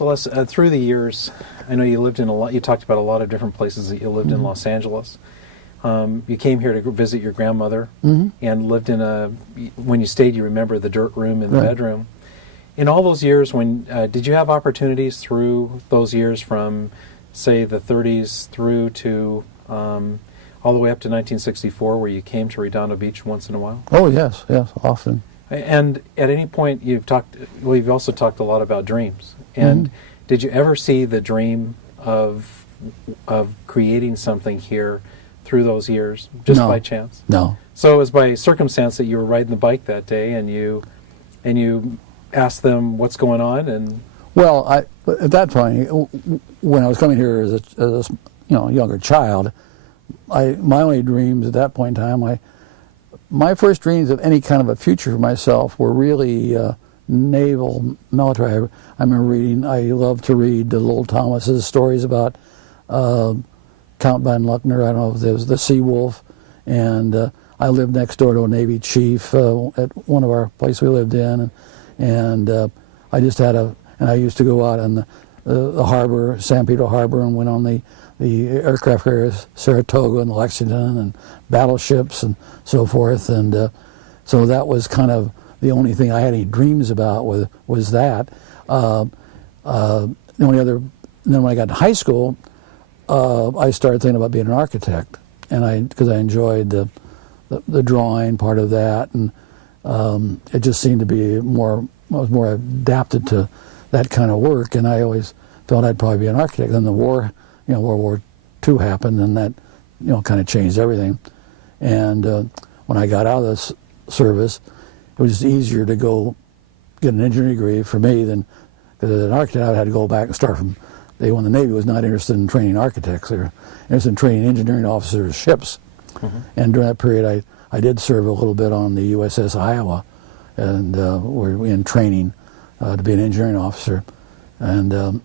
So Les, through the years, I know you lived in a lot. You talked about a lot of different places that you lived in Los Angeles. You came here to visit your grandmother and lived in when you stayed, you remember the dirt room in the bedroom. In all those years, did you have opportunities through those years from, say, the 30s through to all the way up to 1964 where you came to Redondo Beach once in a while? Oh, yes, often. And at any point you've also talked a lot about dreams. And did you ever see the dream of creating something here through those years, just by chance? No. So it was by circumstance that you were riding the bike that day, and you asked them what's going on, and well, at that point, when I was coming here as a younger child, my only dreams at that point in time, my first dreams of any kind of a future for myself were really naval, military. I remember I loved to read Lowell Thomas's stories about Count Von Luckner. I don't know if it was the Sea Wolf, and I lived next door to a Navy chief at one of our places we lived in, and I just had and I used to go out on the harbor, San Pedro Harbor, and went on the aircraft carriers, Saratoga and Lexington, and battleships and so forth, and so that was kind of the only thing I had any dreams about was that. The only other, and then when I got to high school, I started thinking about being an architect, and because I enjoyed the drawing part of that, and it just seemed to be I was more adapted to that kind of work, and I always felt I'd probably be an architect. Then the war, World War II happened, and that, kind of changed everything. And when I got out of the service, it was easier to go get an engineering degree for me than, because as an architect I had to go back and start from. When the Navy was not interested in training architects, they were interested in training engineering officers of ships. And during that period, I did serve a little bit on the USS Iowa, and we're in training to be an engineering officer, and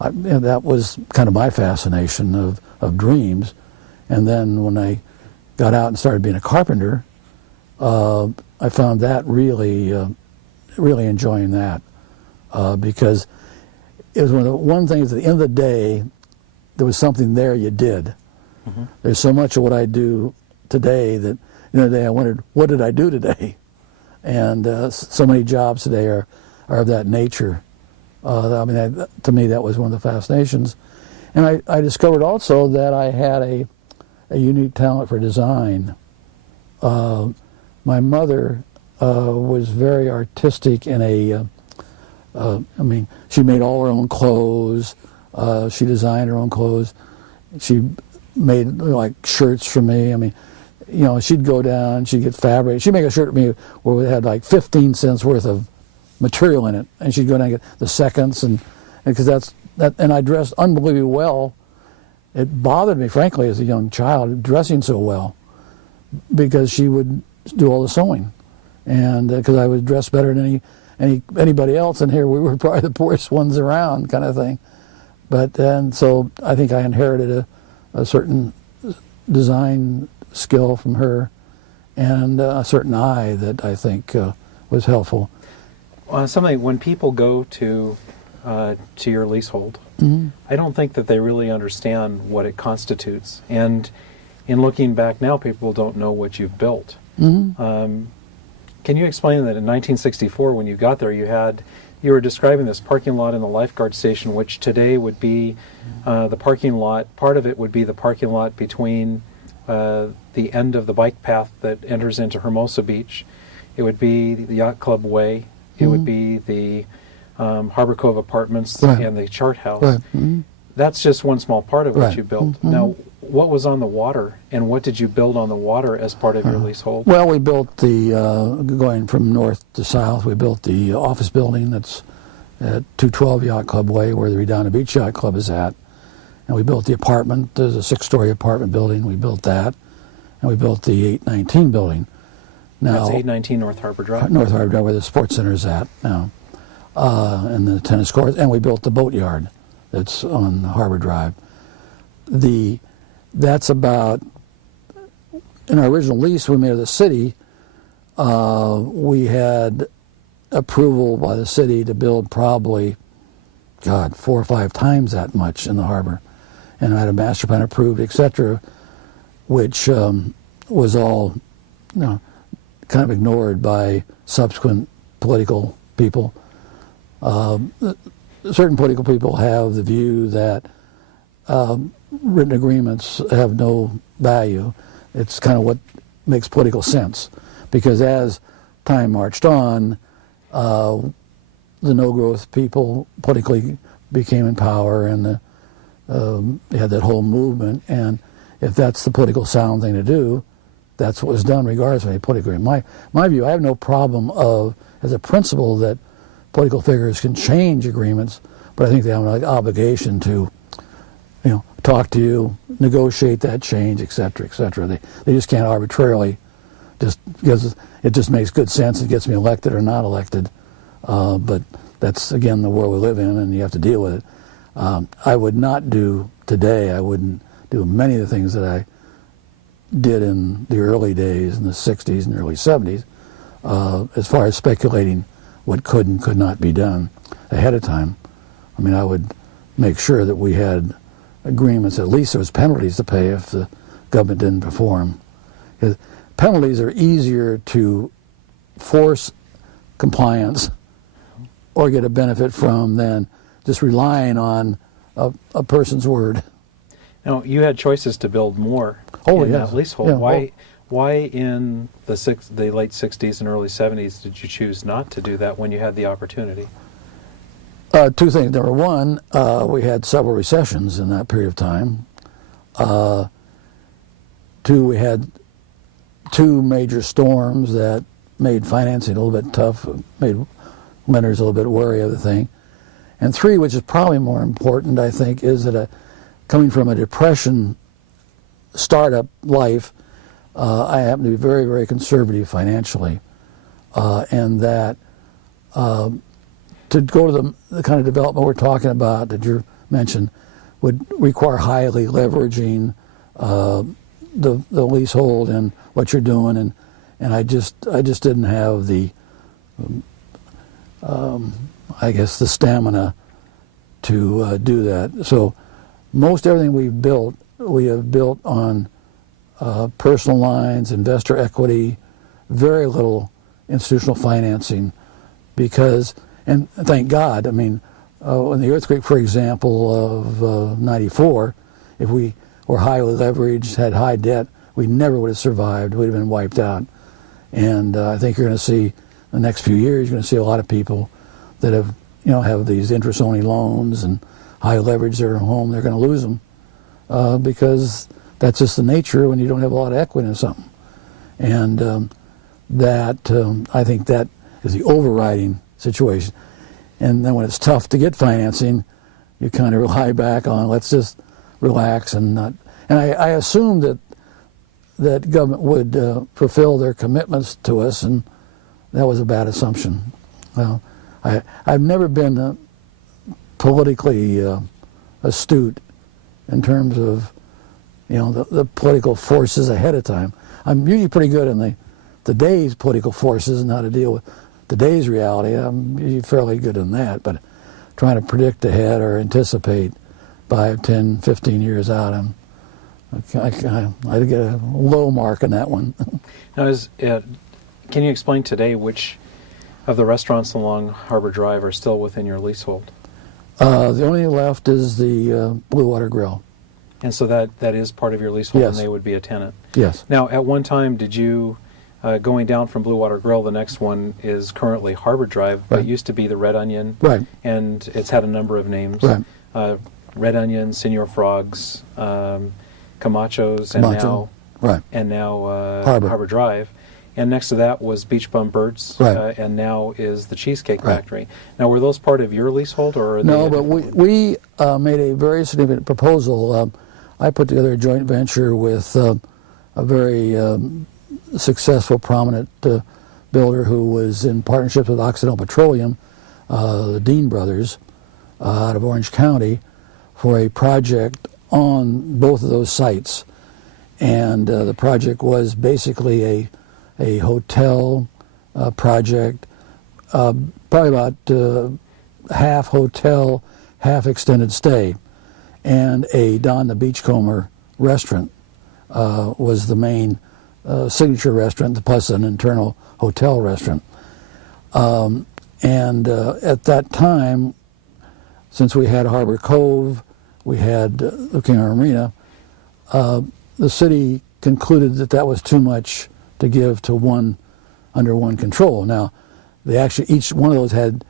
that was kind of my fascination of dreams. And then when I got out and started being a carpenter, I found that really enjoying that, because it was one thing. At the end of the day, there was something there you did. There's so much of what I do today that the other day I wondered, what did I do today? And so many jobs today are of that nature. To me, that was one of the fascinations. And I discovered also that I had a unique talent for design. My mother was very artistic in she made all her own clothes. She designed her own clothes. She made shirts for me. She'd go down, she'd get fabric. She'd make a shirt for me where it had 15 cents worth of material in it, and she'd go down and get the seconds, and because and I dressed unbelievably well. It bothered me, frankly, as a young child, dressing so well, because she would do all the sewing, and because I was dressed better than anybody else, and here we were probably the poorest ones around, kind of thing. And so I think I inherited a certain design skill from her, and a certain eye that I think was helpful. When people go to your leasehold, I don't think that they really understand what it constitutes. And in looking back now, people don't know what you've built. Can you explain that in 1964, when you got there, you were describing this parking lot in the lifeguard station, which today would be the parking lot. Part of it would be the parking lot between the end of the bike path that enters into Hermosa Beach. It would be the Yacht Club Way. It would be the Harbor Cove Apartments and the Chart House. That's just one small part of what you built. Now, what was on the water, and what did you build on the water as part of your leasehold? Well, we built going from north to south, we built the office building that's at 212 Yacht Club Way, where the Redondo Beach Yacht Club is at. And we built the apartment. There's a 6-story apartment building. We built that. And we built the 819 building. Now, that's 819 North Harbor Drive. North Harbor Drive, where the sports center is at now, and the tennis courts. And we built the boatyard that's on Harbor Drive. That's about, in our original lease we made of the city, we had approval by the city to build probably God, 4 or 5 times that much in the harbor. And I had a master plan approved, etc., which was all, kind of ignored by subsequent political people. Certain political people have the view that written agreements have no value. It's kind of what makes political sense, because as time marched on, the no-growth people politically became in power, and they had that whole movement. And if that's the political sound thing to do, that's what was done, regardless of any political agreement. My view, I have no problem as a principle, that political figures can change agreements, but I think they have an obligation to, talk to you, negotiate that change, et cetera, et cetera. They just can't arbitrarily, just because it just makes good sense, it gets me elected or not elected. But that's, again, the world we live in, and you have to deal with it. I would not do today, I wouldn't do many of the things that I did in the early days, in the 60s and early 70s, as far as speculating what could and could not be done ahead of time. I mean, I would make sure that we had agreements, at least there was penalties to pay if the government didn't perform. Because penalties are easier to force compliance or get a benefit from than just relying on a person's word. Now, you had choices to build more in that leasehold. Yeah, why in the late 60s and early 70s did you choose not to do that when you had the opportunity? 2 things. Number one, we had several recessions in that period of time. 2, we had 2 major storms that made financing a little bit tough, made lenders a little bit wary of the thing. And 3, which is probably more important, I think, is that coming from a Depression startup life, I happen to be very, very conservative financially, and that to go to the kind of development we're talking about that you mentioned would require highly leveraging the leasehold and what you're doing, and I just didn't have the I guess the stamina to do that. So most everything we have built on personal lines, investor equity, very little institutional financing, because, and thank God, I mean, in the earthquake, for example, of 94, if we were highly leveraged, had high debt, we never would have survived. We'd have been wiped out. And I think you're going to see, in the next few years, you're going to see a lot of people that have these interest-only loans and high leverage their home. They're going to lose them because that's just the nature when you don't have a lot of equity in something. And I think that is the overriding situation. And then when it's tough to get financing, you kind of rely back on, let's just relax and not. And I assumed that government would fulfill their commitments to us, and that was a bad assumption. Well, I've never been politically astute in terms of the political forces ahead of time. I'm usually pretty good in the day's political forces and how to deal with today's reality. I'm usually fairly good in that, but trying to predict ahead or anticipate 5, 10, 15 years out, I get a low mark on that one. Now, can you explain today which of the restaurants along Harbor Drive are still within your leasehold? The only left is the Bluewater Grill. And so that is part of your leasehold, Yes. and they would be a tenant? Yes. Now, at one time, did you, going down from Bluewater Grill, the next one is currently Harbor Drive, but Right. it used to be the Red Onion, Right. and it's had a number of names. Right. Red Onion, Senor Frogs, Camachos, Camacho. Right. and now Harbor. Harbor Drive. And next to that was Beach Bum Birds, Right. And now is the Cheesecake Right. Factory. Now, were those part of your leasehold, or are they No, a but different one? we made a very significant proposal. I put together a joint venture with a very successful, prominent builder who was in partnership with Occidental Petroleum, the Dean brothers, out of Orange County, for a project on both of those sites. And the project was basically a hotel project, probably about half hotel, half extended stay, and a Don the Beachcomber restaurant was the main signature restaurant, plus an internal hotel restaurant. At that time, since we had Harbor Cove, we had the King Marina, the city concluded that that was too much to give to under one control. Now, each one of those had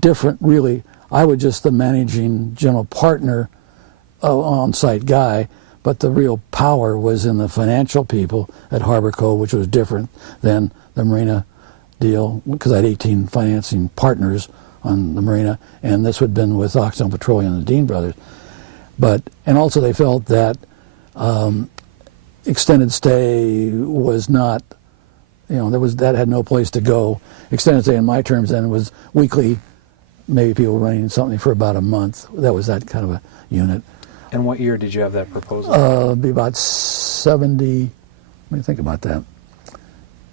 different, really, I was just the managing general partner, on-site guy, but the real power was in the financial people at Harbor Cove, which was different than the Marina deal, because I had 18 financing partners on the Marina, and this would have been with Occidental Petroleum and the Dean Brothers. And also they felt that extended stay was not, that had no place to go. Extended stay in my terms then was weekly, maybe people running something for about a month. That was that kind of a unit. And what year did you have that proposal? It'd be about 70, let me think about that.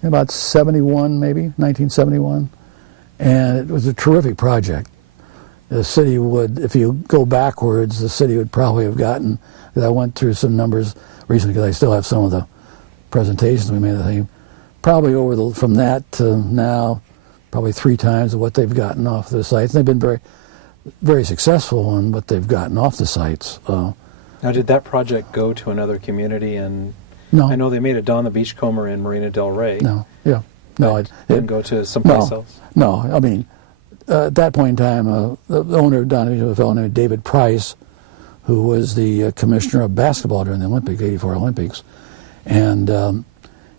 About 71, maybe, 1971. And it was a terrific project. The city would, if you go backwards, the city would probably have gotten, because I went through some numbers recently, because I still have some of the presentations we made of the thing, probably from that to now, probably 3 times what they've gotten off the sites. And they've been very, very successful on what they've gotten off the sites. Now, did that project go to another community? And no. I know they made a Don the Beachcomber in Marina del Rey. No, yeah. No, it didn't go to someplace else? No, I mean, at that point in time, the owner of Don the Beach was a fellow named David Price, who was the commissioner of basketball during the Olympics, 84 Olympics. And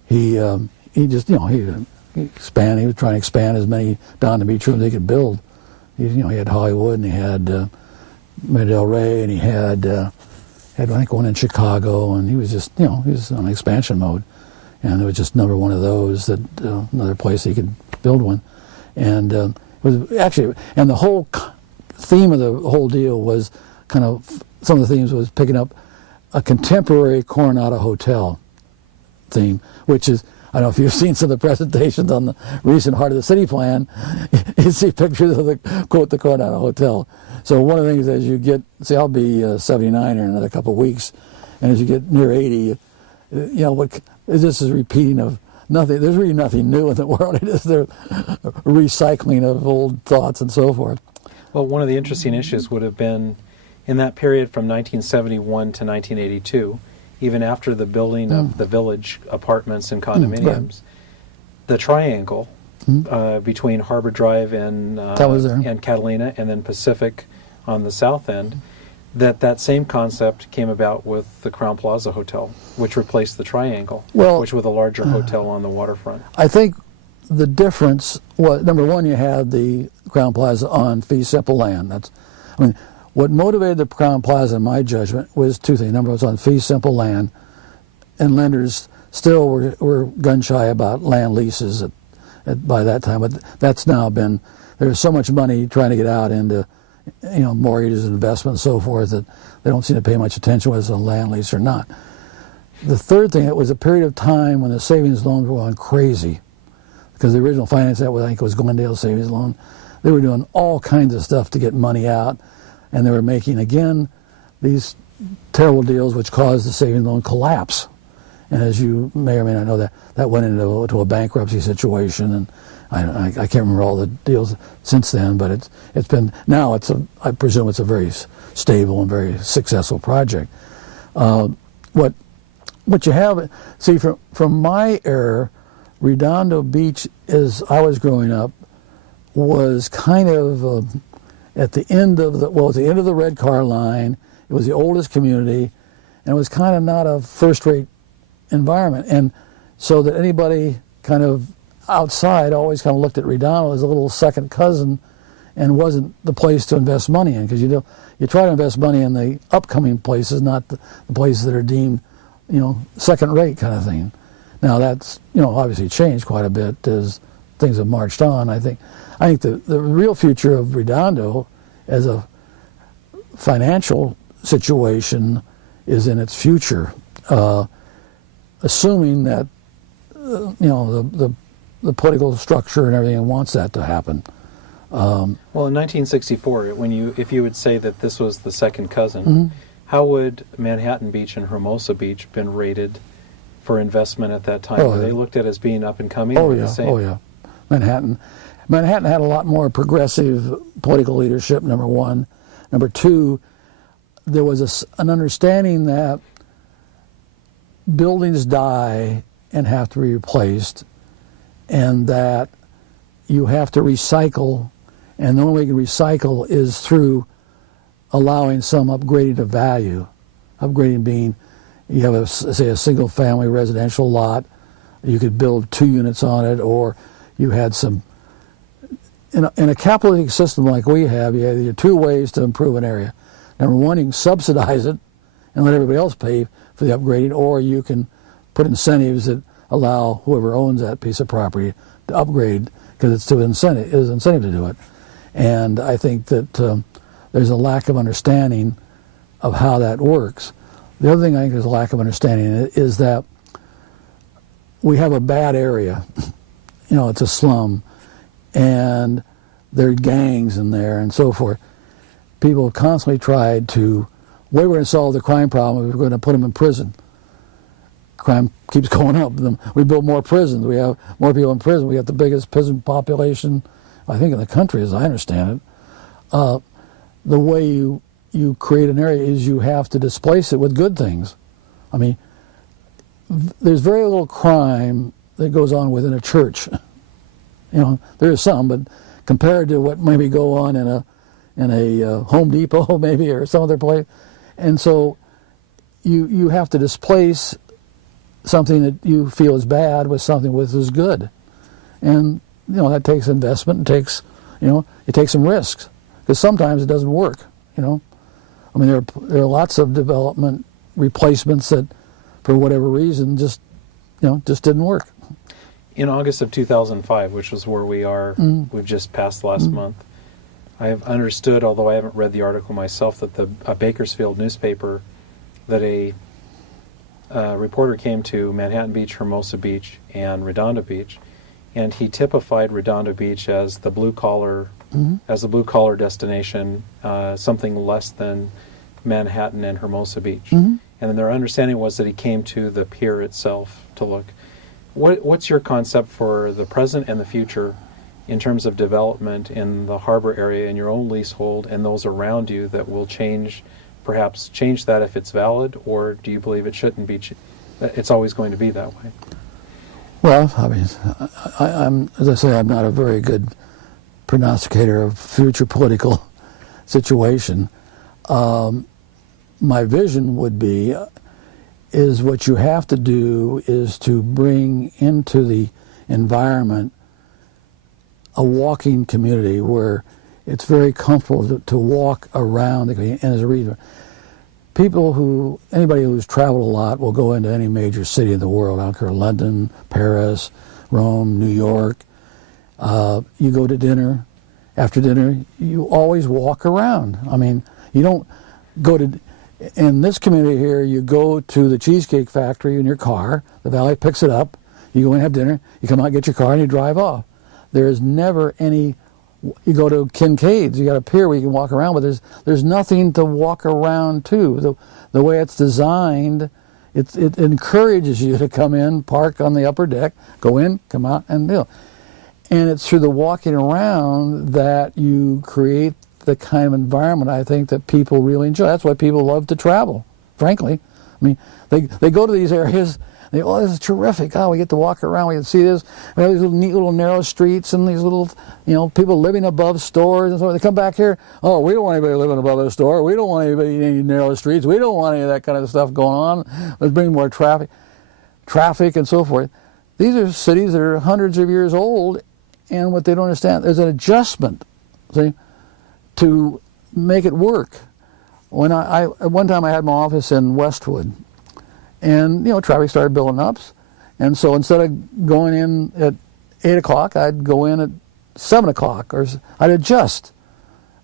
he just, he expanded. He was trying to expand as many Don the Beach rooms they could build. He had Hollywood, and he had Marina del Rey, and he had I think one in Chicago, and he was just, he was on expansion mode. And it was just another one of those, that another place he could build one. And it was actually, and the whole theme of the whole deal was kind of, some of the themes was picking up a contemporary Coronado Hotel theme, which is, I don't know if you've seen some of the presentations on the recent Heart of the City plan, you see pictures of the Coronado Hotel. So one of the things as you get, I'll be 79 in another couple of weeks, and as you get near 80, this is repeating of nothing. There's really nothing new in the world. It is the recycling of old thoughts and so forth. Well, one of the interesting issues would have been in that period from 1971 to 1982, even after the building of the village apartments and condominiums, the triangle between Harbor Drive and Catalina, and then Pacific on the south end, that same concept came about with the Crowne Plaza Hotel, which replaced the triangle, which was a larger hotel on the waterfront. I think the difference was, number one, you had the Crowne Plaza on fee simple land. What motivated the Crowne Plaza, in my judgment, was 2 things. Number one, it was on fee simple land, and lenders still were gun shy about land leases by that time. But that's now been, there's so much money trying to get out into mortgages and investments and so forth, that they don't seem to pay much attention whether it's a land lease or not. The third thing, it was a period of time when the savings loans were going crazy, because the original finance that I think was Glendale Savings Loan. They were doing all kinds of stuff to get money out, and they were making, again, these terrible deals which caused the savings loan collapse. And as you may or may not know, that went into a bankruptcy situation, and I can't remember all the deals since then, but it's been, now I presume it's a very stable and very successful project. What you have, see, from my era, Redondo Beach, as I was growing up, was kind of at the end of the red car line. It was the oldest community, and it was kind of not a first-rate environment. And so that anybody kind of outside always kind of looked at Redondo as a little second cousin, and wasn't the place to invest money in, because you try to invest money in the upcoming places, not the places that are deemed, second-rate kind of thing. Now that's, obviously changed quite a bit as things have marched on. I think the real future of Redondo as a financial situation is in its future, assuming that the political structure and everything wants that to happen. Well, in 1964, if you would say that this was the second cousin, Mm-hmm. how would Manhattan Beach and Hermosa Beach been rated for investment at that time? Oh, Were they yeah. looked at as being up and coming? Oh or yeah, the same? oh yeah. Manhattan had a lot more progressive political leadership, number one. Number two, there was an understanding that buildings die and have to be replaced, and that you have to recycle, and the only way you can recycle is through allowing some upgrading of value. Upgrading being, you have a single family residential lot, you could build 2 units on it, or you had some, in a capitalistic system like we have, you have 2 ways to improve an area. Number one, you can subsidize it and let everybody else pay for the upgrading, or you can put incentives that allow whoever owns that piece of property to upgrade, because it's incentive to do it. And I think that there's a lack of understanding of how that works. The other thing I think there's a lack of understanding is that we have a bad area. It's a slum, and there are gangs in there and so forth. People have constantly tried to, the way we're going to solve the crime problem is we're going to put them in prison. Crime keeps going up. We build more prisons. We have more people in prison. We got the biggest prison population, I think, in the country, as I understand it. The way you create an area is you have to displace it with good things. I mean, there's very little crime that goes on within a church. There is some, but compared to what maybe go on in a Home Depot maybe, or some other place. And so you have to displace something that you feel is bad with something that is good. And that takes investment, it takes some risks, because sometimes it doesn't work. I mean, there are lots of development replacements that, for whatever reason, just didn't work. In August of 2005, which is where we are, we've just passed last month, I have understood, although I haven't read the article myself, that the Bakersfield newspaper, that a reporter came to Manhattan Beach, Hermosa Beach, and Redondo Beach, and he typified Redondo Beach as the blue collar destination, something less than Manhattan and Hermosa Beach. And then their understanding was that he came to the pier itself to look. What's your concept for the present and the future in terms of development in the harbor area, in your own leasehold, and those around you that will perhaps change that if it's valid, or do you believe it shouldn't be? It's always going to be that way? Well, I mean, I'm, as I say, I'm not a very good prognosticator of future political situation. My vision would be, is what you have to do is to bring into the environment a walking community where it's very comfortable to walk around the community. And as a reason, anybody who's traveled a lot will go into any major city in the world. I don't care, London, Paris, Rome, New York. You go to dinner. After dinner, you always walk around. I mean, you don't go to, in this community here, you go to the Cheesecake Factory in your car, the valet picks it up, you go and have dinner, you come out, get your car, and you drive off. There is never any, you go to Kincaid's, you got a pier where you can walk around, but there's nothing to walk around to. The way it's designed, it encourages you to come in, park on the upper deck, go in, come out, and do. And it's through the walking around that you create the kind of environment I think that people really enjoy. That's why people love to travel, frankly. I mean, they go to these areas, they go, oh, this is terrific. Oh, we get to walk around, we can see this. We have these little neat little narrow streets and these little, people living above stores and so on. They come back here, oh, we don't want anybody living above a store. We don't want anybody in any narrow streets. We don't want any of that kind of stuff going on. Let's bring more traffic and so forth. These are cities that are hundreds of years old, and what they don't understand, there's an adjustment, see, to make it work. When at one time I had my office in Westwood, and traffic started building up, and so instead of going in at 8 o'clock, I'd go in at 7 o'clock, or I'd adjust.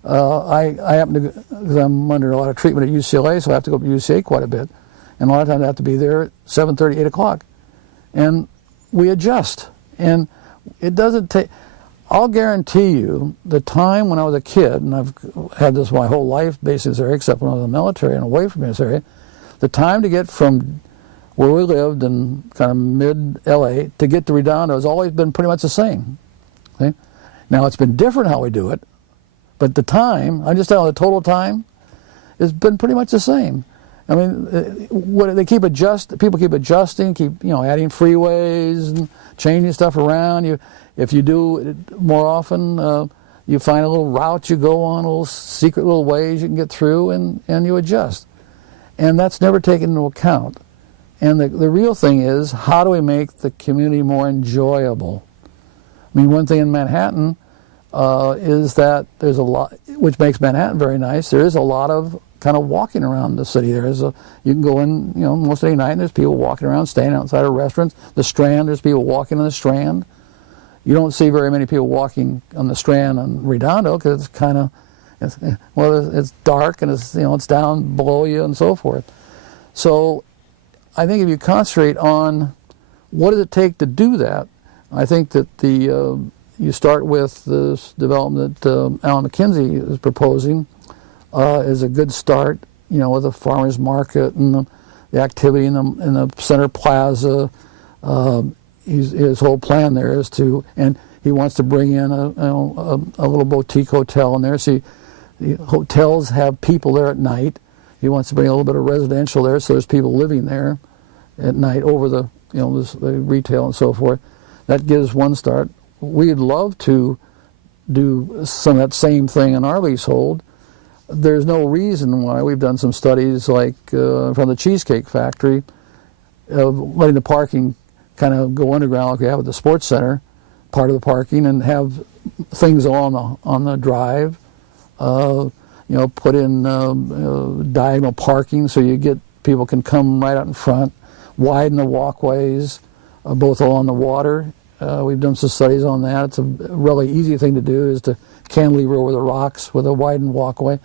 I happen to, because I'm under a lot of treatment at UCLA, so I have to go to UCLA quite a bit, and a lot of times I have to be there at 7:30, 8 o'clock, and we adjust. And it doesn't take, I'll guarantee you the time when I was a kid, and I've had this my whole life based in this area, except when I was in the military and away from this area, the time to get from where we lived in kind of mid-LA to get to Redondo has always been pretty much the same. Okay? Now, it's been different how we do it, but the time, I'm just telling you, the total time has been pretty much the same. I mean, what they keep people keep adjusting, keep adding freeways and changing stuff around. If you do it more often, you find a little route you go on, little secret little ways you can get through, and you adjust. And that's never taken into account. And the real thing is, how do we make the community more enjoyable? I mean, one thing in Manhattan is that there's a lot, which makes Manhattan very nice. There is a lot of kind of walking around the city. You can go in, most any night, and there's people walking around, staying outside of restaurants. The Strand, there's people walking on the Strand. You don't see very many people walking on the Strand on Redondo because it's kind of, it's dark and it's down below you and so forth. So I think if you concentrate on what does it take to do that, I think that you start with this development that Alan McKenzie is proposing is a good start, with a farmer's market and the activity in the center plaza. His whole plan there is and he wants to bring in a little boutique hotel in there. See, hotels have people there at night. He wants to bring a little bit of residential there, so there's people living there at night over the the retail and so forth. That gives one start. We'd love to do some of that same thing in our leasehold. There's no reason why. We've done some studies like from the Cheesecake Factory, letting the parking kind of go underground like we have at the sports center, part of the parking, and have things on the drive. Put in diagonal parking so people can come right out in front. Widen the walkways, both along the water. We've done some studies on that. It's a really easy thing to do is to cantilever over the rocks with a widened walkway.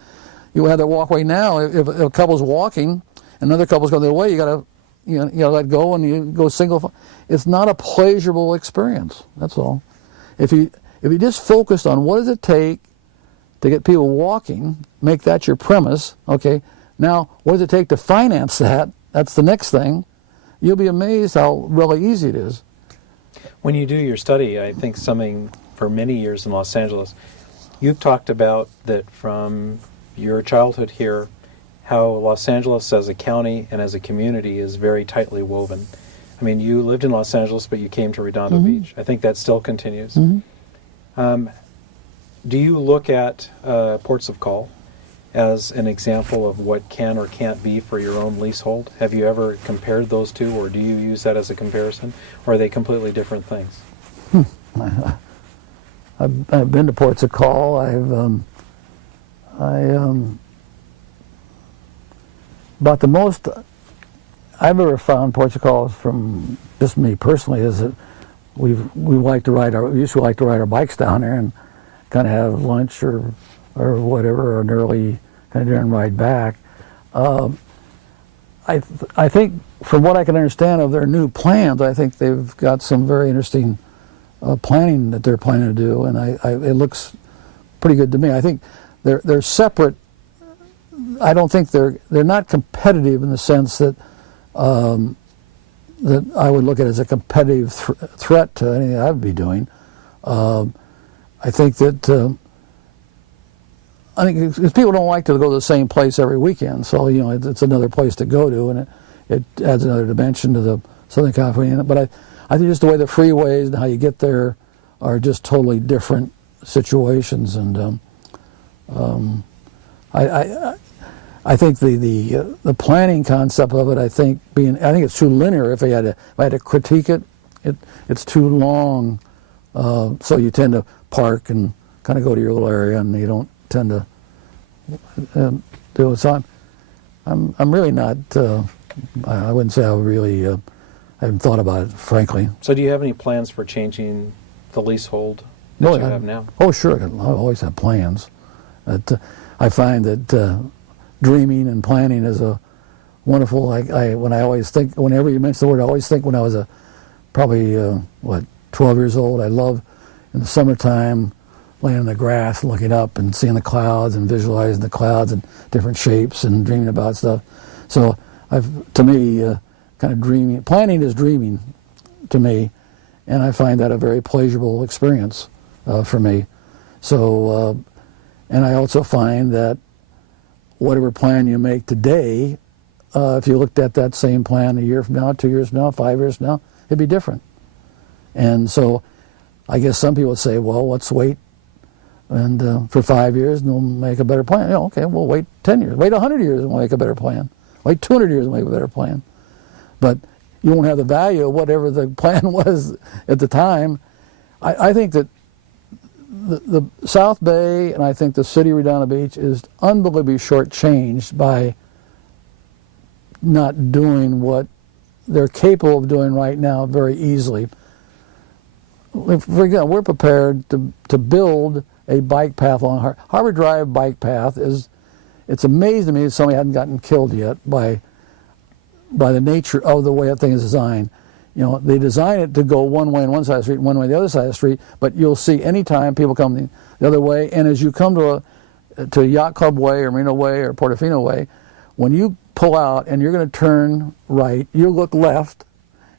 You have that walkway now. If a couple's walking, another couple's going the other way, you got to let go and you go single. It's not a pleasurable experience. That's all. If you just focused on what does it take to get people walking, make that your premise. Okay, now what does it take to finance that? That's the next thing. You'll be amazed how really easy it is. When you do your study, I think something for many years in Los Angeles, you've talked about that from your childhood here, how Los Angeles as a county and as a community is very tightly woven. I mean, you lived in Los Angeles, but you came to Redondo Beach. I think that still continues. Do you look at ports of call as an example of what can or can't be for your own leasehold? Have you ever compared those two, or do you use that as a comparison, or are they completely different things? I've been to ports of call. About the most I've ever found ports of call from just me personally is that we used to like to ride our bikes down there and kind of have lunch or whatever, or an early kind of dinner and ride back. I think from what I can understand of their new plans, I think they've got some very interesting planning that they're planning to do, and it looks pretty good to me. I think they're separate. I don't think they're not competitive in the sense that that I would look at as a competitive threat to anything I would be doing. I think that because people don't like to go to the same place every weekend, so it's another place to go to, and it adds another dimension to the Southern California. But I think just the way the freeways and how you get there are just totally different situations, and I think the planning concept of it, I think it's too linear. If I had to critique it, it's too long. So you tend to park and kind of go to your little area, and you don't tend to do it. So I'm really not. I wouldn't say I haven't thought about it, frankly. So do you have any plans for changing the leasehold that you have now? Oh, sure. I always have plans. I find that dreaming and planning is a wonderful. Whenever you mention the word, I always think when I was probably 12 years old. I love in the summertime, laying in the grass, looking up and seeing the clouds and visualizing the clouds and different shapes and dreaming about stuff. So to me, kind of dreaming, planning is dreaming to me, and I find that a very pleasurable experience for me. So, and I also find that whatever plan you make today, if you looked at that same plan a year from now, 2 years from now, 5 years from now, it'd be different. And so I guess some people would say, well, let's wait and for 5 years and we'll make a better plan. Okay, we'll wait 10 years. Wait 100 years and we'll make a better plan. Wait 200 years and we'll make a better plan. But you won't have the value of whatever the plan was at the time. I think that the South Bay and I think the city of Redondo Beach is unbelievably shortchanged by not doing what they're capable of doing right now very easily. For example, we're prepared to build a bike path along Harbor Drive bike path. It's amazing to me that somebody hadn't gotten killed yet by the nature of the way that thing is designed. They design it to go one way on one side of the street and one way on the other side of the street, but you'll see anytime people come the other way, and as you come to Yacht Club Way or Marina Way or Portofino Way, when you pull out and you're going to turn right, you look left,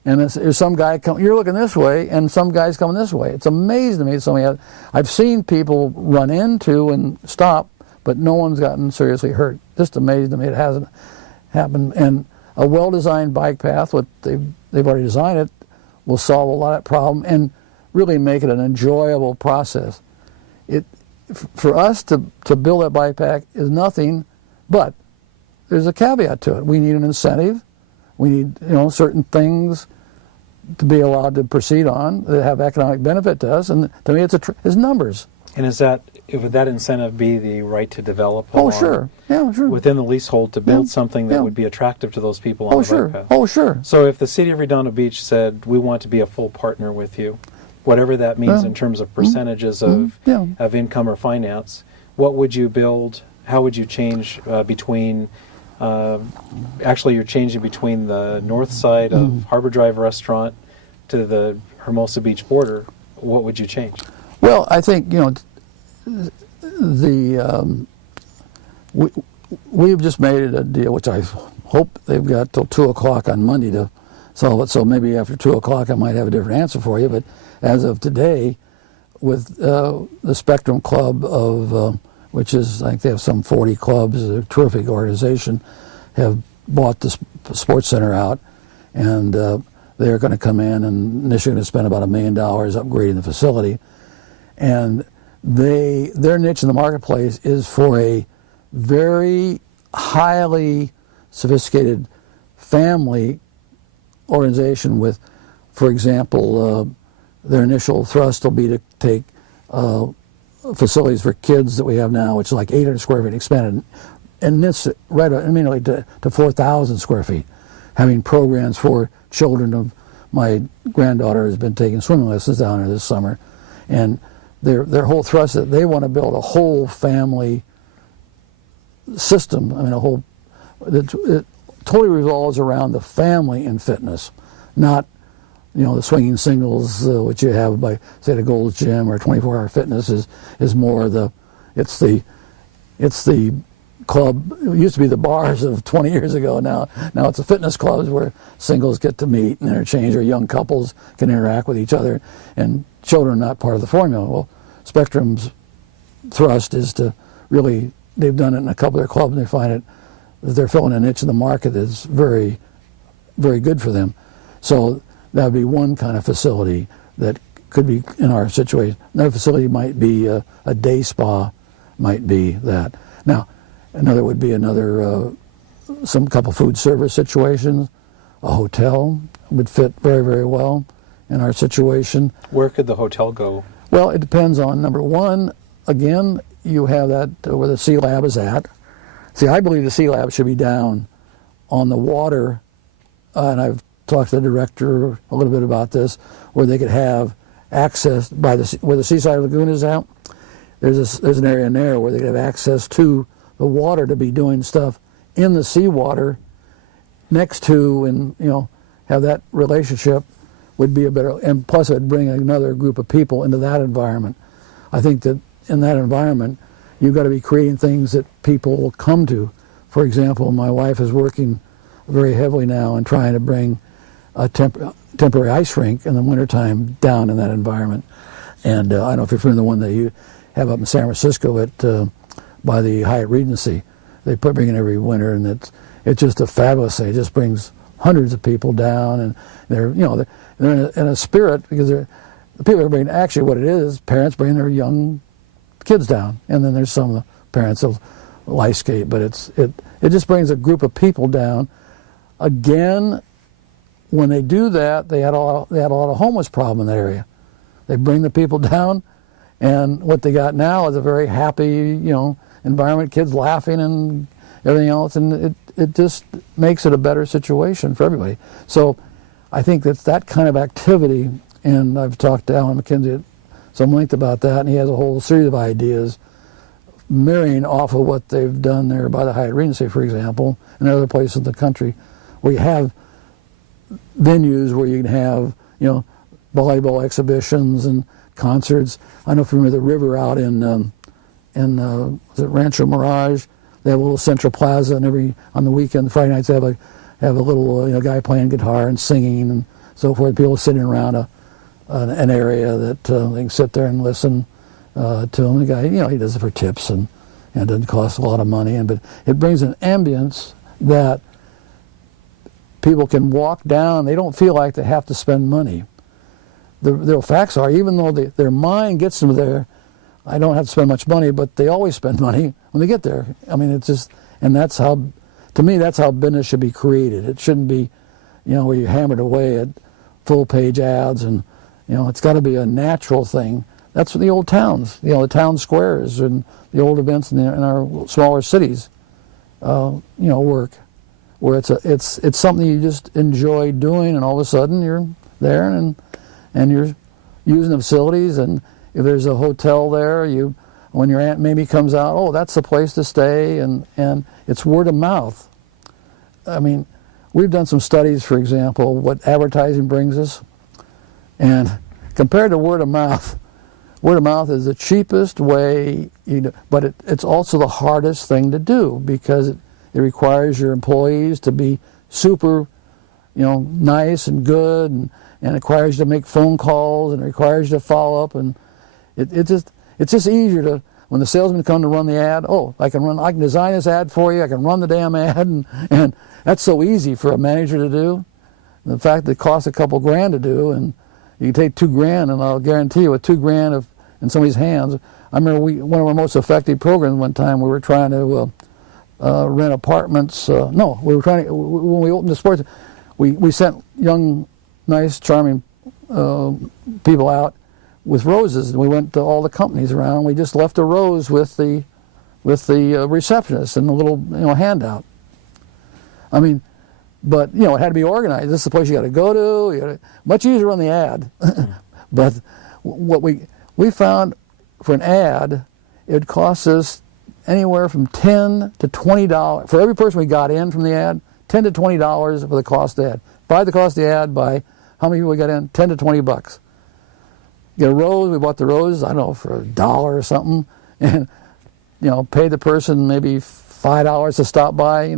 and there's some guy coming, you're looking this way, and some guy's coming this way. It's amazing to me that I've seen people run into and stop, but no one's gotten seriously hurt. Just amazing to me it hasn't happened. And a well-designed bike path, what they've already designed it, will solve a lot of that problem and really make it an enjoyable process. For us to build that bike path is nothing, but there's a caveat to it. We need an incentive. We need certain things to be allowed to proceed on that have economic benefit to us. And to me, it's numbers. And would that incentive be the right to develop? Oh, sure. Yeah, sure. Within the leasehold to build something that would be attractive to those people on the bike path? Oh, sure. So if the city of Redondo Beach said, we want to be a full partner with you, whatever that means in terms of percentages of income or finance, what would you build? How would you change between... actually, you're changing between the north side of Harbor Drive Restaurant to the Hermosa Beach border. What would you change? Well, I think we've just made it a deal, which I hope they've got till 2 o'clock on Monday to solve it. So maybe after 2 o'clock I might have a different answer for you. But as of today, with the Spectrum Club of which is, I think they have some 40 clubs, a terrific organization, have bought the sports center out, and they're going to come in and initially going to spend about $1 million upgrading the facility. And their niche in the marketplace is for a very highly sophisticated family organization with, for example, their initial thrust will be to take facilities for kids that we have now, which is like 800 square feet expanded, and this right immediately to 4,000 square feet, having programs for children of my granddaughter has been taking swimming lessons down there this summer, and their whole thrust is that they want to build a whole family system. I mean, it totally revolves around the family in fitness, not the swinging singles, which you have by, say, the Gold's Gym or 24-hour fitness is more it's the club. It used to be the bars of 20 years ago. Now it's the fitness clubs where singles get to meet and interchange, or young couples can interact with each other, and children are not part of the formula. Well, Spectrum's thrust is to really, they've done it in a couple of their clubs, and they find it that they're filling a niche in the market that's very, very good for them. So that would be one kind of facility that could be in our situation. Another facility might be a day spa, might be that. Now, another would be some couple food service situations. A hotel would fit very, very well in our situation. Where could the hotel go? Well, it depends on, number one, again, you have that where the Sea Lab is at. See, I believe the Sea Lab should be down on the water, and I've talked to the director a little bit about this, where they could have access by where the Seaside Lagoon is at. There's an area in there where they could have access to the water to be doing stuff in the seawater next to, and have that relationship would be a better, and plus it'd bring another group of people into that environment. I think that in that environment, you've got to be creating things that people will come to. For example, my wife is working very heavily now and trying to bring a temporary ice rink in the wintertime down in that environment. And I don't know if you're familiar with the one that you have up in San Francisco by the Hyatt Regency. They bring it every winter, and it's just a fabulous thing. It just brings hundreds of people down, and they're in a spirit, because the people are bringing, actually what it is, parents bringing their young kids down, and then there's some of the parents of life skate, but it just brings a group of people down. Again, when they do that, they had a lot of homeless problem in that area. They bring the people down, and what they got now is a very happy, environment, kids laughing and everything else, and it just makes it a better situation for everybody. So I think that's that kind of activity, and I've talked to Alan McKenzie at some length about that, and he has a whole series of ideas mirroring off of what they've done there by the Hyatt Regency, for example, and other places in the country where you have venues where you can have, volleyball exhibitions and concerts. I know from the river out in was it Rancho Mirage, they have a little central plaza, and on the weekend, Friday nights, they have a little guy playing guitar and singing and so forth. People sitting around an area that they can sit there and listen to him. The guy, he does it for tips, and it doesn't cost a lot of money, but it brings an ambience that people can walk down. They don't feel like they have to spend money. The facts are, even though their mind gets them there, I don't have to spend much money, but they always spend money when they get there. I mean, it's just, and that's how, to me, that's how business should be created. It shouldn't be, where you hammered away at full-page ads, and, it's got to be a natural thing. That's what the old towns, the town squares and the old events in our smaller cities, work, where it's something you just enjoy doing, and all of a sudden you're there and you're using the facilities, and if there's a hotel there, when your Aunt Mamie comes out, oh, that's the place to stay, and it's word of mouth. I mean, we've done some studies, for example, what advertising brings us, and compared to word of mouth is the cheapest way, but it's also the hardest thing to do, because it requires your employees to be super, nice and good, and it requires you to make phone calls, and it requires you to follow up, and it's just easier to, when the salesman come to run the ad, I can design this ad for you, I can run the damn ad, and that's so easy for a manager to do. And the fact that it costs a couple grand to do, and you can take $2,000, and I'll guarantee you with $2,000 in somebody's hands. I remember one of our most effective programs one time, we were trying to rent apartments. We were trying to, when we opened the sports, we sent young, nice, charming people out with roses, and we went to all the companies around. We just left a rose with the receptionist and a little handout. I mean, but it had to be organized. This is the place you got to go to. Much easier to run the ad, but what we found for an ad, it would cost us anywhere from $10 to $20 for every person we got in from the ad. $10 to $20 for the cost of the ad. Divide the cost of the ad by how many people we got in? $10 to $20. Get a rose. We bought the roses, I don't know, for $1 or something, and paid the person maybe $5 to stop by.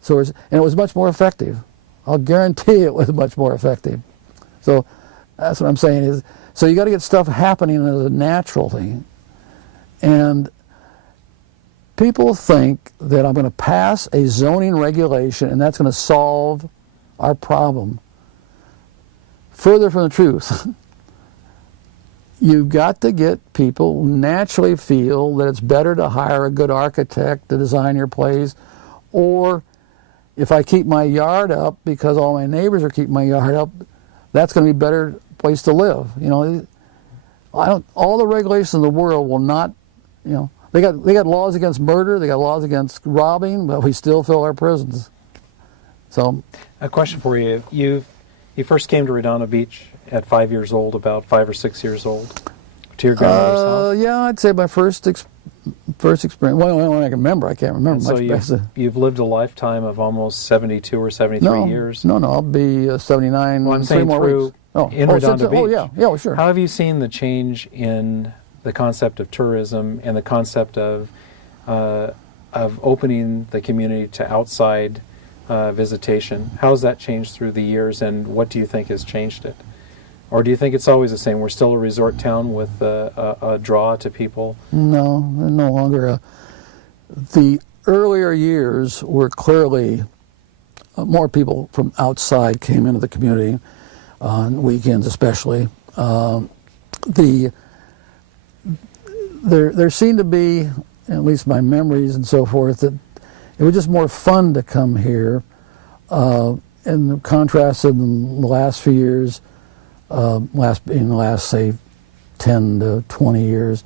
So and it was much more effective. I'll guarantee it was much more effective. So that's what I'm saying is, so you got to get stuff happening as a natural thing, and people think that I'm going to pass a zoning regulation and that's going to solve our problem. Further from the truth. You've got to get people who naturally feel that it's better to hire a good architect to design your place, or if I keep my yard up because all my neighbors are keeping my yard up, that's going to be a better place to live. All the regulations in the world will not, they got laws against murder, they got laws against robbing, but we still fill our prisons. So, a question for you: You first came to Redondo Beach at 5 years old, about 5 or 6 years old, to your grandmother's house. Yeah, I'd say my First experience. Well, the only one I can remember. I can't remember And much. so you've lived a lifetime of almost 72 or 73 years. No, I'll be 79 Well, I'm in 3 saying more through weeks. Oh, in Redondo Beach. Oh, yeah, sure. How have you seen the change in the concept of tourism and the concept of opening the community to outside visitation? How has that changed through the years, and what do you think has changed it? Or do you think it's always the same? We're still a resort town with a draw to people? No, no longer. The earlier years were clearly more people from outside came into the community, on weekends especially. There seemed to be, at least my memories and so forth, that it was just more fun to come here. And contrasted in the last few years, in the last say 10 to 20 years,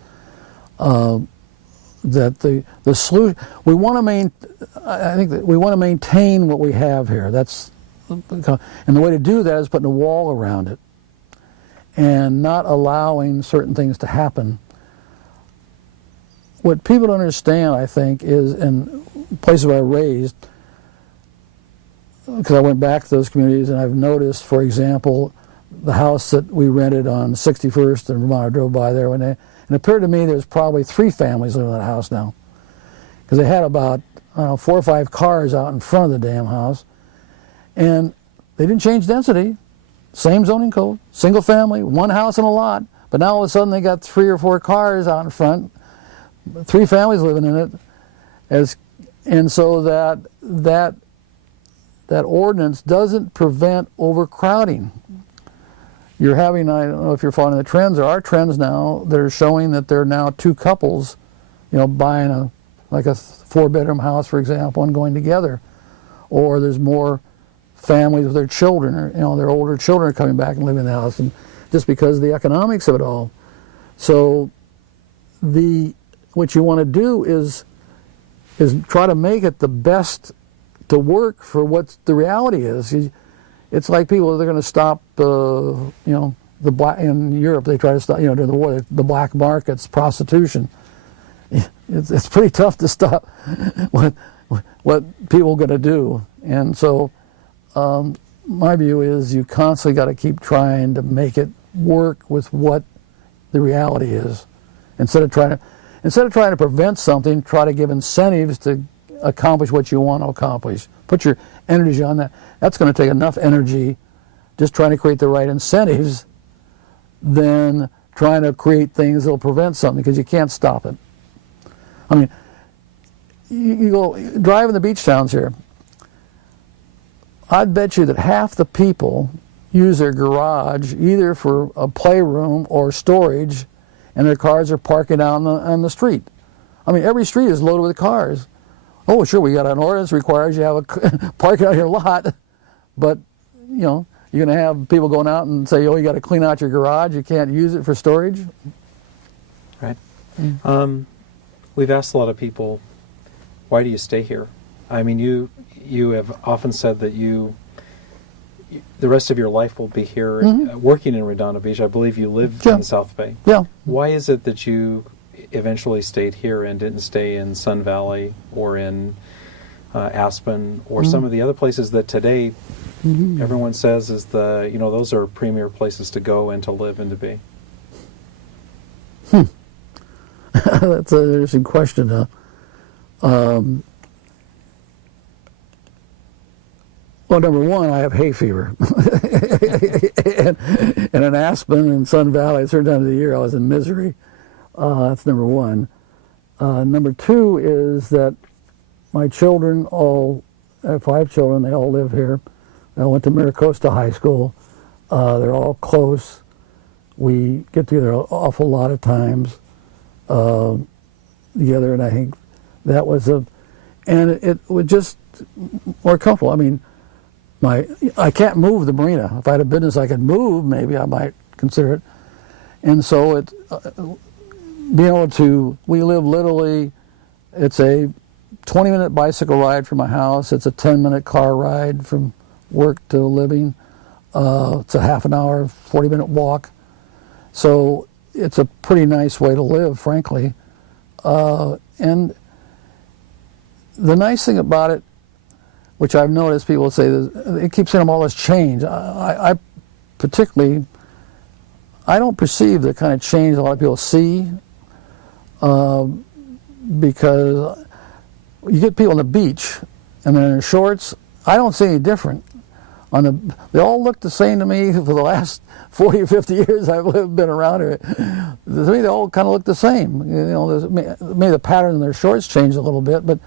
that the solution we want to I think that we want to maintain what we have here. And the way to do that is putting a wall around it and not allowing certain things to happen. What people don't understand, I think, is in places where I raised, because I went back to those communities and I've noticed, for example, the house that we rented on 61st and Vermont, I drove by there one day, and it appeared to me there's probably 3 families living in that house now. Because they had about, 4 or 5 cars out in front of the damn house. And they didn't change density. Same zoning code, single family, 1 house and a lot. But now all of a sudden they got 3 or 4 cars out in front, 3 families living in it. And so that ordinance doesn't prevent overcrowding. You're having, I don't know if you're following the trends, there are trends now that are showing that there are now 2 couples, buying a 4-bedroom house, for example, and going together. Or there's more families with their children, or, their older children are coming back and living in the house, and just because of the economics of it all. So what you want to do is try to make it the best to work for what the reality is. It's like people, they're going to stop, the black in Europe. They try to stop, during the war, the black markets, prostitution. It's pretty tough to stop what people are going to do. And so, my view is you constantly got to keep trying to make it work with what the reality is, instead of trying to prevent something. Try to give incentives to accomplish what you want to accomplish. Put your energy on that. That's going to take enough energy just trying to create the right incentives than trying to create things that will prevent something, because you can't stop it. I mean, you go drive in the beach towns here, I'd bet you that half the people use their garage either for a playroom or storage, and their cars are parking out on the street. I mean, every street is loaded with cars. Oh, sure, we got an ordinance that requires you have a parking on your lot, but you're going to have people going out and say, oh, you got to clean out your garage, you can't use it for storage. Right. We've asked a lot of people, why do you stay here? I mean, you have often said that the rest of your life will be here, working in Redondo Beach. I believe you live in South Bay. Yeah. Why is it that you eventually stayed here and didn't stay in Sun Valley or in Aspen or some of the other places that today everyone says is those are premier places to go and to live and to be? That's an interesting question. Well, number one, I have hay fever. and in Aspen and Sun Valley, at certain times of the year, I was in misery. That's number one. Number two is that my children I have 5 children, they all live here. They all went to Maricosta High School. They're all close. We get together an awful lot of times together, and I think that was and it was just more comfortable. I mean, I can't move the marina. If I had a business I could move, maybe I might consider it. And so being able to, we live literally, it's a 20-minute bicycle ride from my house. It's a 10-minute car ride from work to living. It's a half an hour, 40-minute walk. So it's a pretty nice way to live, frankly. And the nice thing about it, which I've noticed people say, it keeps saying all this change. I particularly, I don't perceive the kind of change a lot of people see, because you get people on the beach and they're in their shorts. I don't see any different. They all look the same to me for the last 40 or 50 years I've been around here. To me, they all kind of look the same. You know, maybe the pattern in their shorts changed a little bit, but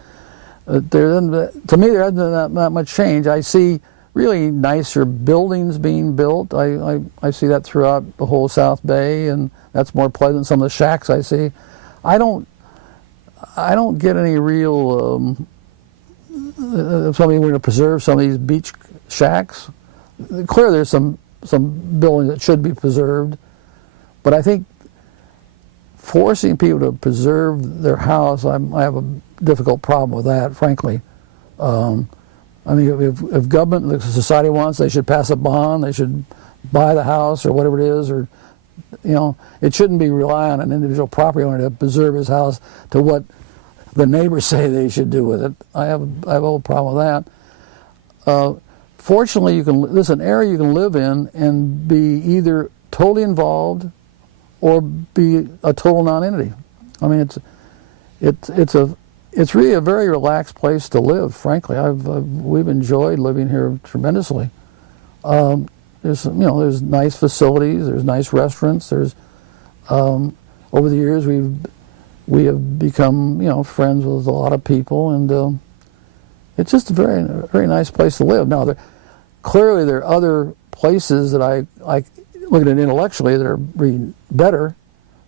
to me, there hasn't been that much change. I see really nicer buildings being built. I see that throughout the whole South Bay, and that's more pleasant than some of the shacks I see. I don't get any real. If somebody were to preserve some of these beach shacks, clearly there's some buildings that should be preserved, but I think forcing people to preserve their house, I have a difficult problem with that, frankly. I mean, if government, the society wants, they should pass a bond, they should buy the house or whatever it is, or, you know, it shouldn't be rely on an individual property owner to preserve his house to what the neighbors say they should do with it. I have a little problem with that. Fortunately, this is an area you can live in and be either totally involved or be a total non-entity. I mean, it's really a very relaxed place to live. Frankly, we've enjoyed living here tremendously. There's nice facilities, there's nice restaurants. There's over the years we have become friends with a lot of people, and it's just a very very nice place to live. Now, clearly there are other places that I look at it intellectually that are really better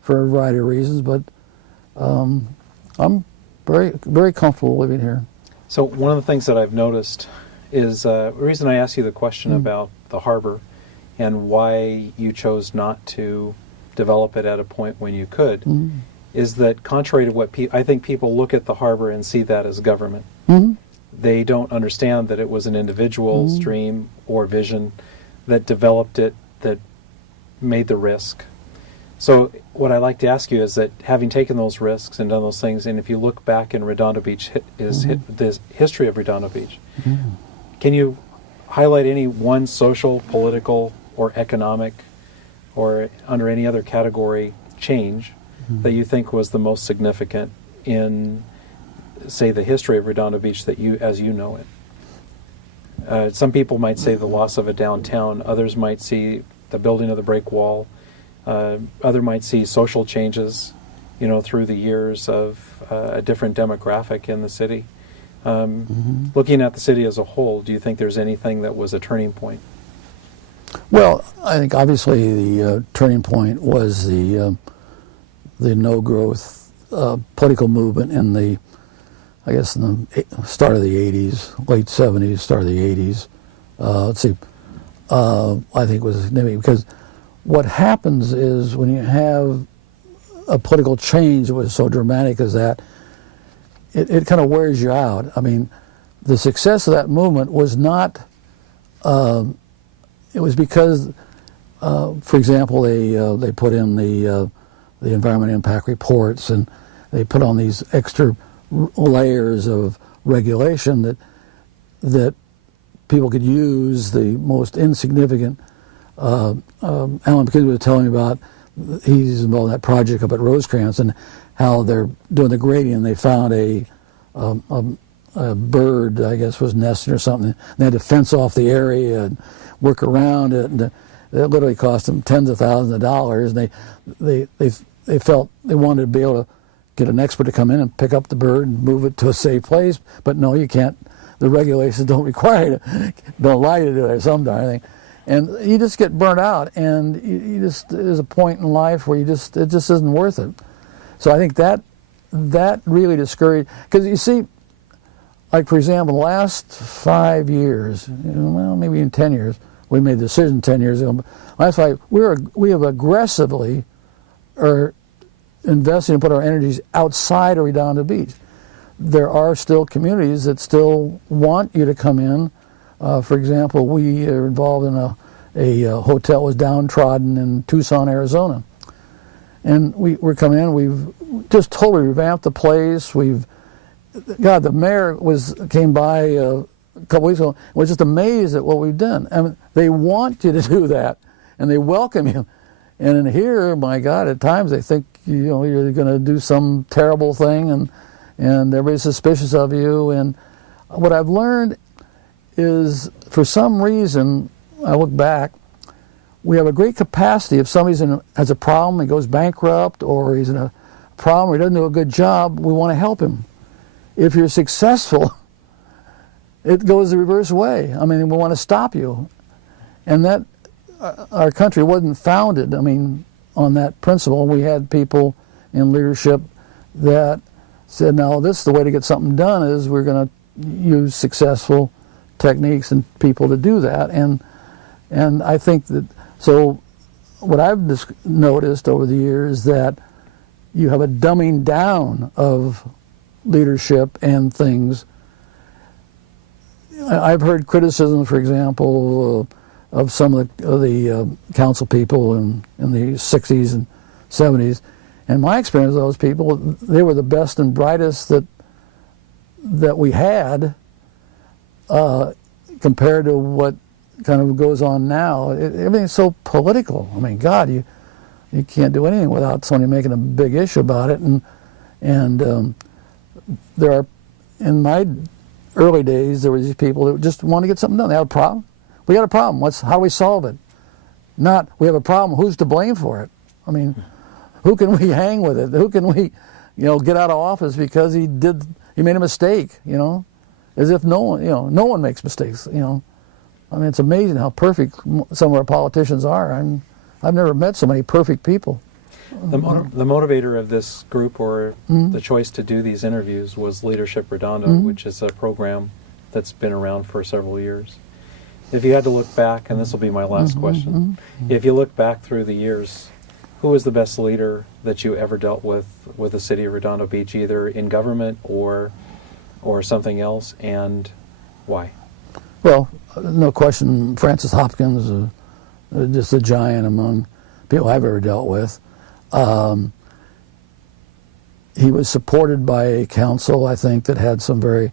for a variety of reasons, but I'm very very comfortable living here. So one of the things that I've noticed is the reason I asked you the question about the harbor and why you chose not to develop it at a point when you could. Is that contrary to what I think people look at the harbor and see that as government. They don't understand that it was an individual stream or vision that developed it, that made the risk. So what I'd like to ask you is that having taken those risks and done those things, and if you look back in Redondo Beach, the history of Redondo Beach, can you highlight any one social, political, or economic, or under any other category change that you think was the most significant in, say, the history of Redondo Beach that as you know it? Some people might say the loss of a downtown. Others might see the building of the break wall. Other might see social changes, through the years of a different demographic in the city. Looking at the city as a whole, do you think there's anything that was a turning point? Well, I think obviously the turning point was the no-growth political movement in the start of the 80s, late 70s, start of the 80s. I think was significant because what happens is when you have a political change that was so dramatic as that, it kind of wears you out. I mean, the success of that movement was not, it was because, for example, they put in the environment impact reports, and they put on these extra layers of regulation that people could use. The most insignificant, Alan McKinsey was telling me about, he's involved in that project up at Rosecrans, and how they're doing the grading, and they found a bird, I guess, was nesting or something. They had to fence off the area and work around it, and it literally cost them tens of thousands of dollars. And they felt they wanted to be able to get an expert to come in and pick up the bird and move it to a safe place, but no, you can't. The regulations don't require you to, don't allow you to do it or some darn thing. And you just get burnt out, and there's a point in life where it just isn't worth it. So I think that really discouraged, because you see, like for example, the last 5 years, well, maybe even 10 years, we made the decision 10 years ago, but last 5, we have aggressively are investing and put our energies outside of Redondo Beach. There are still communities that still want you to come in. For example, we are involved in a hotel that was downtrodden in Tucson, Arizona. And we're coming in, just totally revamped the place. God, the mayor came by a couple weeks ago, was just amazed at what we've done. I mean, they want you to do that, and they welcome you. And in here, my God, at times they think you're going to do some terrible thing, and everybody's suspicious of you. And what I've learned is, for some reason, I look back, we have a great capacity. If somebody has a problem, he goes bankrupt, or he's in a problem, or he doesn't do a good job, we want to help him. If you're successful, it goes the reverse way. I mean, we want to stop you. And that, our country wasn't founded, on that principle. We had people in leadership that said, no, this is the way to get something done, is we're going to use successful techniques and people to do that. And I think that, so what I've just noticed over the years, that you have a dumbing down of leadership and things. I've heard criticism, for example, of some of the council people in the 60s and 70s. And my experience with those people, they were the best and brightest that we had, compared to what kind of goes on now. Everything's so political. God, you can't do anything without somebody making a big issue about it. And there are, in my early days, there were these people that just want to get something done. They had a problem. We got a problem. How do we solve it? Not, we have a problem, who's to blame for it? Who can we hang with it? Who can we, get out of office because he made a mistake, As if no one makes mistakes, It's amazing how perfect some of our politicians are. I've never met so many perfect people. The motivator of this group, or the choice to do these interviews, was Leadership Redondo, which is a program that's been around for several years. If you had to look back, and this will be my last question, if you look back through the years, who was the best leader that you ever dealt with the city of Redondo Beach, either in government or something else, and why? Well, no question, Francis Hopkins, just a giant among people I've ever dealt with. He was supported by a council, I think, that had some very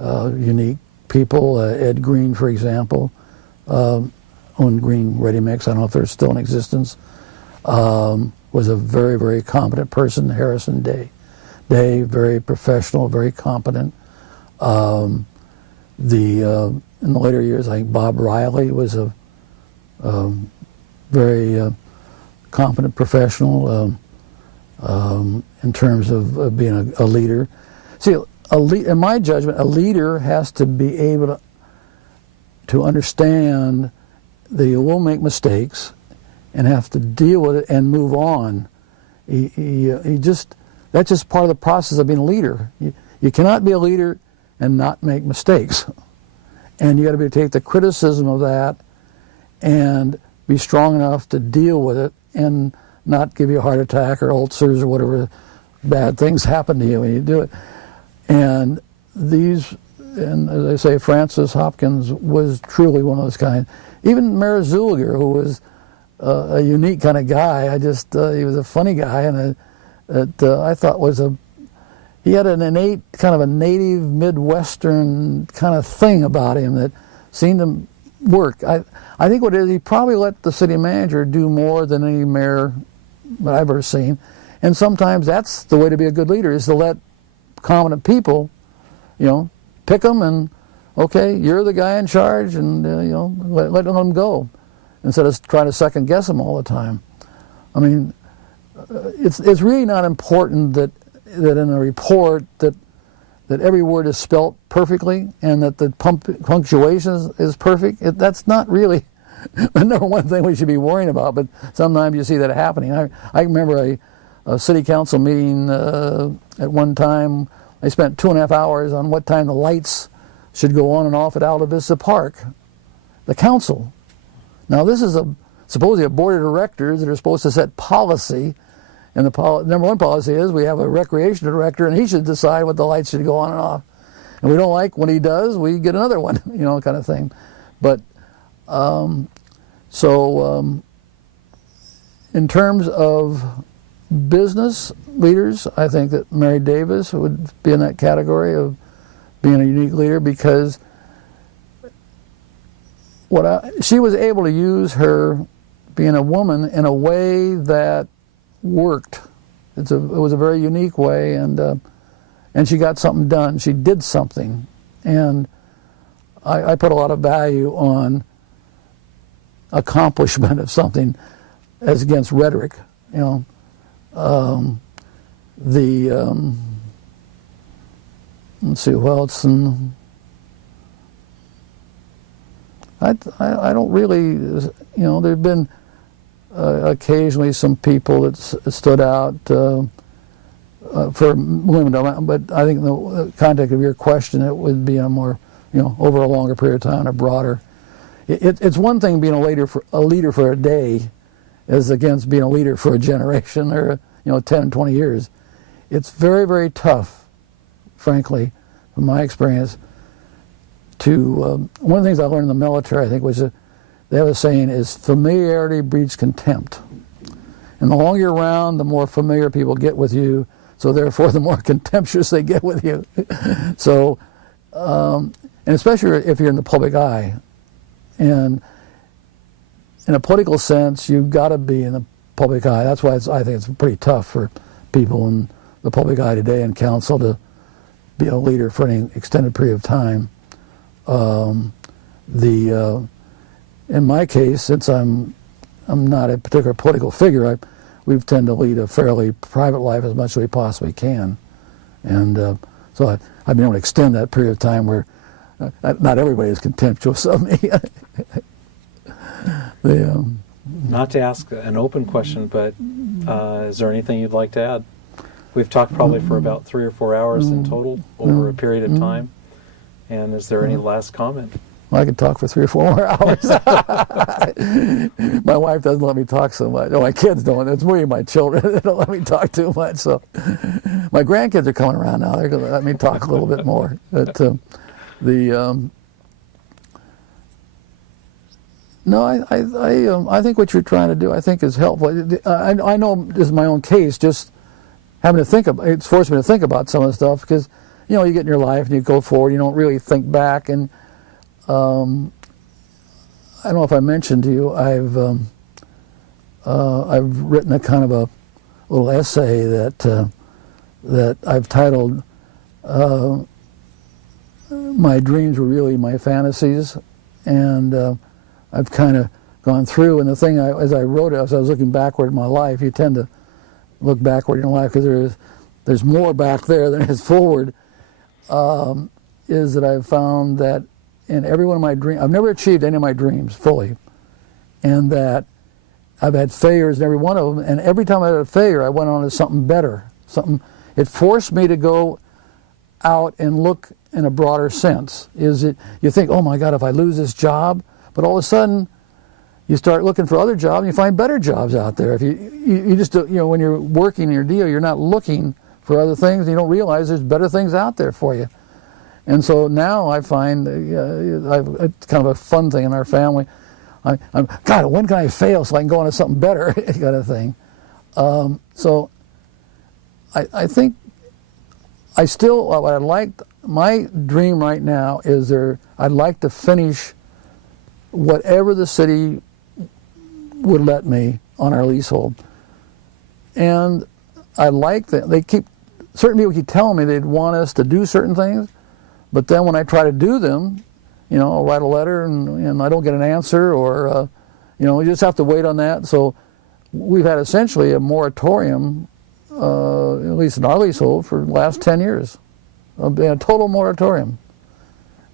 unique people. Ed Green, for example, owned Green Ready Mix. I don't know if they're still in existence. Was a very, very competent person. Harrison Day, very professional, very competent. In the later years, I think Bob Riley was a very competent professional in terms of being a leader. See, in my judgment, a leader has to be able to understand that he will make mistakes and have to deal with it and move on. That's just part of the process of being a leader. You cannot be a leader and not make mistakes. And you got to be able to take the criticism of that and be strong enough to deal with it and not give you a heart attack or ulcers or whatever bad things happen to you when you do it. And as I say, Francis Hopkins was truly one of those kind. Even Mayor Zuliger, who was a unique kind of guy, he was a funny guy, and I thought he had an innate kind of a native Midwestern kind of thing about him that seemed to work. I think what it is, he probably let the city manager do more than any mayor that I've ever seen. And sometimes that's the way to be a good leader, is to let competent people, pick them and, okay, you're the guy in charge, and, let them go, instead of trying to second guess them all the time. It's really not important that in a report that every word is spelt perfectly and that the punctuation is perfect. That's not really the number one thing we should be worrying about, but sometimes you see that happening. I remember a city council meeting at one time. I spent 2.5 hours on what time the lights should go on and off at Alta Vista Park. The council. Now, this is supposedly a board of directors that are supposed to set policy, and the number one policy is we have a recreation director, and he should decide what the lights should go on and off. And we don't like when he does, we get another one, kind of thing. But in terms of business leaders, I think that Mary Davis would be in that category of being a unique leader, because she was able to use her being a woman in a way that worked. It was a very unique way, and she got something done. She did something, and I put a lot of value on accomplishment of something as against rhetoric. Let's see who else. I don't really, there've been occasionally some people that stood out for women, but I think in the context of your question, it would be a more, over a longer period of time, a broader. It's one thing being a leader for a day, as against being a leader for a generation or 10, 20 years. It's very, very tough, frankly, from my experience. One of the things I learned in the military, I think, was they have a saying is familiarity breeds contempt. And the longer you're around, the more familiar people get with you, so therefore the more contemptuous they get with you. So, and especially if you're in the public eye. And in a political sense, you've got to be in the public eye. That's why I think it's pretty tough for people in the public eye today in council to be a leader for any extended period of time. In my case, since I'm not a particular political figure, we tend to lead a fairly private life as much as we possibly can, and so I've been able to extend that period of time where not everybody is contemptuous of me. Not to ask an open question, but is there anything you'd like to add? We've talked probably for about 3 or 4 hours in total over a period of time. And is there any last comment? Well, I could talk for 3 or 4 more hours. My wife doesn't let me talk so much. No, my kids don't. It's me and my children. They don't let me talk too much. So my grandkids are coming around now. They're going to let me talk a little bit more. But no, I think what you're trying to do, I think, is helpful. I know this is my own case. Just having to think about it's forced me to think about some of the stuff, because you get in your life and you go forward. You don't really think back. And I don't know if I mentioned to you, I've written a kind of a little essay that I've titled "My Dreams Were Really My Fantasies," and I've kind of gone through. And the thing, as I wrote it, as I was looking backward in my life, you tend to look backward in life because there's more back there than is forward. Is that I've found that in every one of my dreams, I've never achieved any of my dreams fully, and that I've had failures in every one of them, and every time I had a failure, I went on to something better. It forced me to go out and look in a broader sense. You think, oh my God, if I lose this job, but all of a sudden, you start looking for other jobs, and you find better jobs out there. If you just when you're working your deal, you're not looking for other things, and you don't realize there's better things out there for you. And so now I find it's kind of a fun thing in our family. God, when can I fail so I can go on to something better, kind of thing. So I think what I'd like, my dream right now is I'd like to finish whatever the city would let me on our leasehold. And I like that certain people keep telling me they'd want us to do certain things, but then when I try to do them, I'll write a letter and I don't get an answer, or you just have to wait on that. So we've had essentially a moratorium, at least in our leasehold, for the last 10 years, a total moratorium.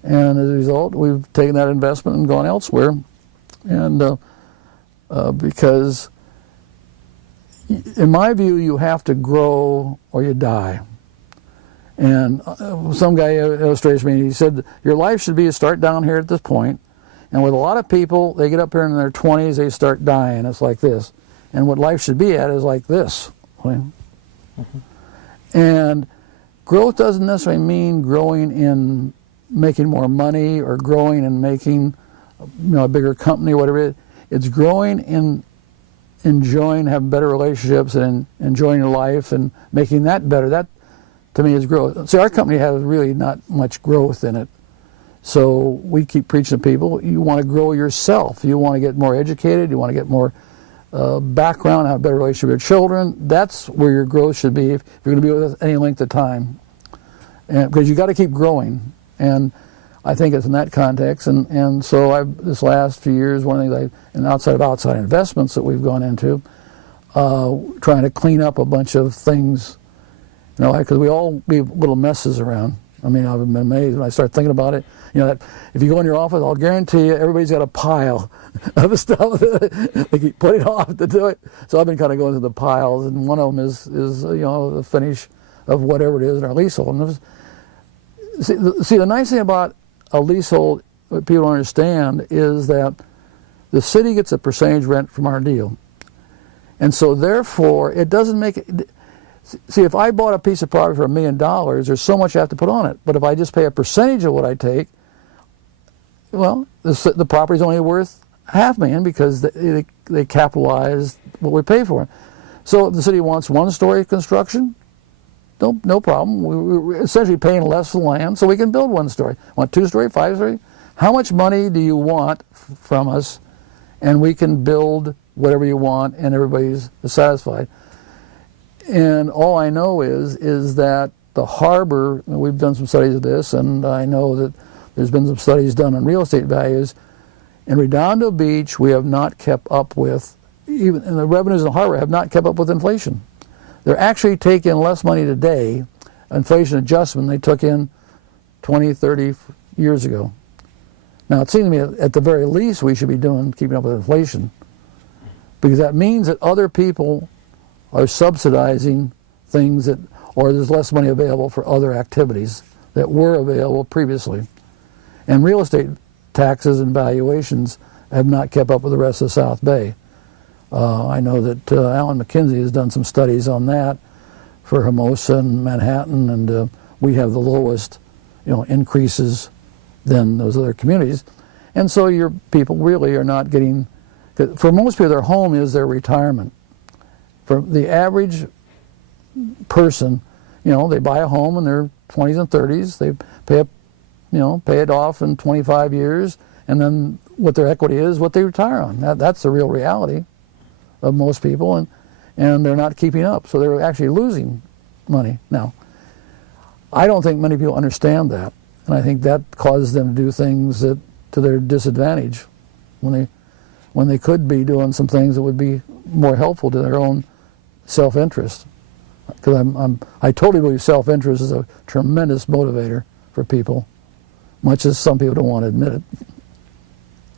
And as a result, we've taken that investment and gone elsewhere, and because in my view, you have to grow or you die. And some guy illustrated me, he said, your life should be to start down here at this point, and with a lot of people, they get up here in their 20s, they start dying. It's like this. And what life should be at is like this. And growth doesn't necessarily mean growing in making more money or growing and making a bigger company or whatever it is. It's growing in enjoying having better relationships and enjoying your life and making that better. That, to me, is growth. See, our company has really not much growth in it. So we keep preaching to people, you want to grow yourself. You want to get more educated. You want to get more background, have a better relationship with your children. That's where your growth should be if you're going to be with us any length of time. And, because you got to keep growing. And I think it's in that context. And so this last few years, one of the things and outside investments that we've gone into, trying to clean up a bunch of things, because we all leave little messes around. I mean, I've been amazed when I start thinking about it. That if you go in your office, I'll guarantee you everybody's got a pile of stuff. They keep putting off to do it. So I've been kind of going through the piles, and one of them is the finish of whatever it is in our leasehold. And see, the nice thing about a leasehold, what people don't understand, is that the city gets a percentage rent from our deal. And so therefore, it doesn't make it... See, if I bought a piece of property for $1 million, there's so much I have to put on it. But if I just pay a percentage of what I take, well, the property's only worth $500,000 because they capitalize what we pay for it. So if the city wants one-story construction, no problem. We're essentially paying less for the land so we can build one story. Want 2-story, 5-story? How much money do you want from us? And we can build whatever you want and everybody's satisfied. And all I know is that the harbor, we've done some studies of this, and I know that there's been some studies done on real estate values. In Redondo Beach, we have not kept up with, even and the revenues in the harbor have not kept up with inflation. They're actually taking less money today, inflation adjustment, they took in 20, 30 years ago. Now, it seems to me at the very least we should be keeping up with inflation, because that means that other people are subsidizing things or there's less money available for other activities that were available previously. And real estate taxes and valuations have not kept up with the rest of the South Bay. I know that Alan McKinsey has done some studies on that for Hermosa and Manhattan, and we have the lowest, increases than those other communities. And so your people really are not getting, for most people, their home is their retirement. For the average person, they buy a home in their 20s and 30s. They pay it off in 25 years, and then what their equity is, what they retire on. That's the real reality of most people, and they're not keeping up. So they're actually losing money. Now, I don't think many people understand that, and I think that causes them to do things to their disadvantage when they could be doing some things that would be more helpful to their own self-interest. Because I totally believe self-interest is a tremendous motivator for people, much as some people don't want to admit it.